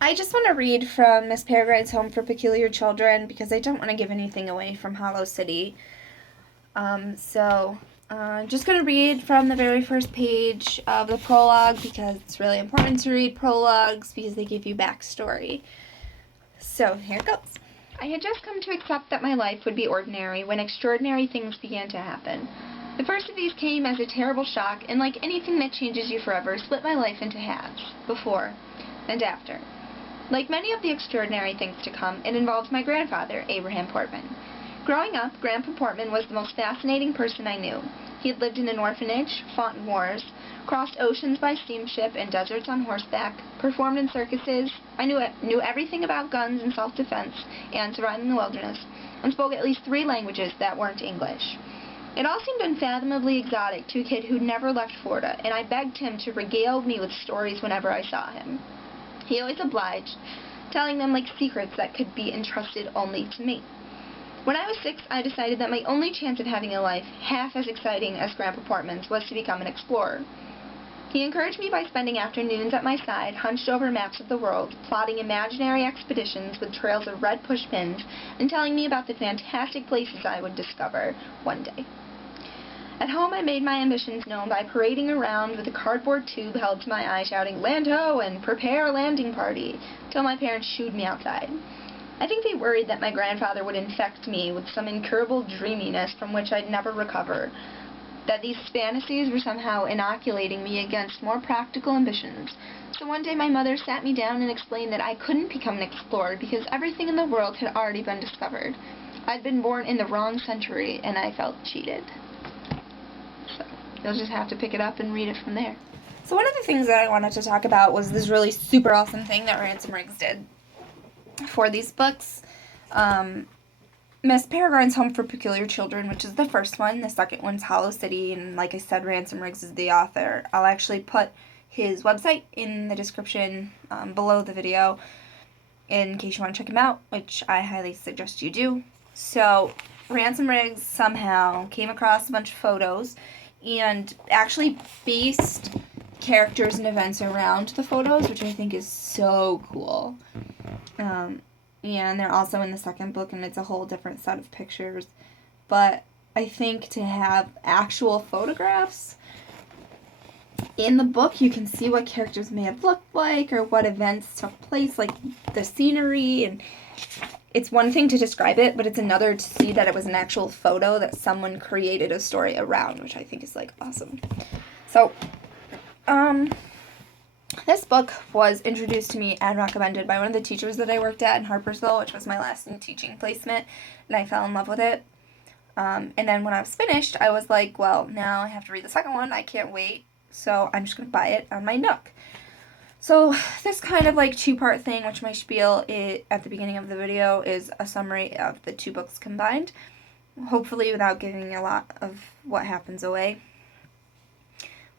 I just want to read from Miss Peregrine's Home for Peculiar Children because I don't want to give anything away from Hollow City. I'm just going to read from the very first page of the prologue because it's really important to read prologues because they give you backstory. So here it goes. I had just come to accept that my life would be ordinary when extraordinary things began to happen. The first of these came as a terrible shock, and like anything that changes you forever, split my life into halves, before and after. Like many of the extraordinary things to come, it involved my grandfather, Abraham Portman. Growing up, Grandpa Portman was the most fascinating person I knew. He had lived in an orphanage, fought in wars, crossed oceans by steamship and deserts on horseback, performed in circuses. I knew everything about guns and self-defense and surviving in the wilderness, and spoke at least 3 languages that weren't English. It all seemed unfathomably exotic to a kid who'd never left Florida, and I begged him to regale me with stories whenever I saw him. He always obliged, telling them like secrets that could be entrusted only to me. When I was 6, I decided that my only chance of having a life half as exciting as Grandpa Portman's was to become an explorer. He encouraged me by spending afternoons at my side, hunched over maps of the world, plotting imaginary expeditions with trails of red pushpins, and telling me about the fantastic places I would discover one day. At home, I made my ambitions known by parading around with a cardboard tube held to my eye, shouting, "Land ho!" and "Prepare a landing party," till my parents shooed me outside. I think they worried that my grandfather would infect me with some incurable dreaminess from which I'd never recover, that these fantasies were somehow inoculating me against more practical ambitions. So one day my mother sat me down and explained that I couldn't become an explorer because everything in the world had already been discovered. I'd been born in the wrong century, and I felt cheated. So you'll just have to pick it up and read it from there. So one of the things that I wanted to talk about was this really super awesome thing that Ransom did for these books. Miss Peregrine's Home for Peculiar Children, which is the first one. The second one's Hollow City, and like I said, Ransom Riggs is the author. I'll actually put his website in the description below the video in case you want to check him out, which I highly suggest you do. So Ransom Riggs somehow came across a bunch of photos and actually based characters and events around the photos, which I think is so cool. And they're also in the second book, and it's a whole different set of pictures. But I think to have actual photographs in the book, you can see what characters may have looked like or what events took place, like the scenery. And it's one thing to describe it, but it's another to see that it was an actual photo that someone created a story around, which I think is like awesome. So, this book was introduced to me and recommended by one of the teachers that I worked at in Harpersville, which was my last teaching placement, and I fell in love with it. And then when I was finished, I was like, well, now I have to read the second one. I can't wait, so I'm just going to buy it on my Nook. So this kind of like 2-part thing, which my spiel at the beginning of the video is a summary of the 2 books combined, hopefully without giving a lot of what happens away.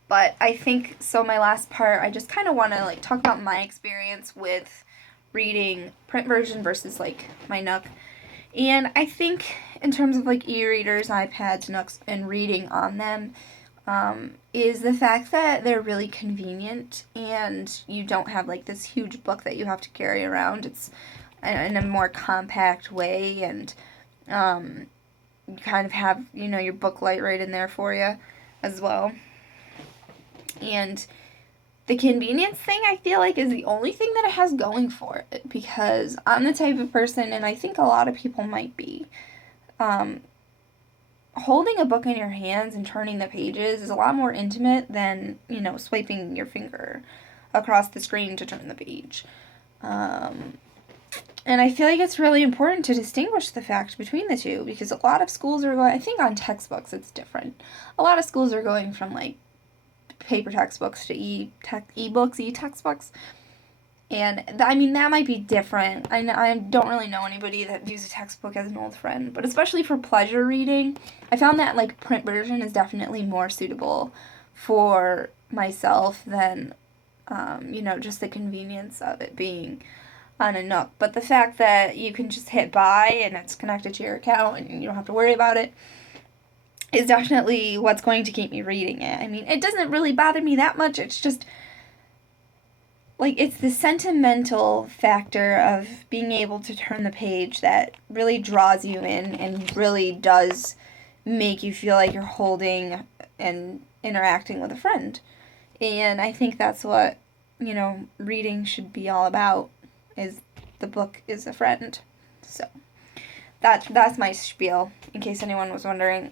But I think, so my last part, I just kind of want to, like, talk about my experience with reading print version versus, like, my Nook. And I think in terms of, like, e-readers, iPads, Nooks, and reading on them, is the fact that they're really convenient and you don't have, like, this huge book that you have to carry around. It's in a more compact way, and you kind of have, your book light right in there for you as well. And the convenience thing, I feel like, is the only thing that it has going for it, because I'm the type of person, and I think a lot of people might be, holding a book in your hands and turning the pages is a lot more intimate than, swiping your finger across the screen to turn the page. And I feel like it's really important to distinguish the fact between the two, because a lot of schools are going, I think on textbooks it's different. A lot of schools are going from, like, paper textbooks to e-textbooks. And, that might be different. I don't really know anybody that views a textbook as an old friend. But especially for pleasure reading, I found that, like, print version is definitely more suitable for myself than, just the convenience of it being on a Nook. But the fact that you can just hit buy and it's connected to your account and you don't have to worry about it is definitely what's going to keep me reading it. It doesn't really bother me that much. It's just like, it's the sentimental factor of being able to turn the page that really draws you in and really does make you feel like you're holding and interacting with a friend. And I think that's what, reading should be all about, is the book is a friend. So that's my spiel, in case anyone was wondering.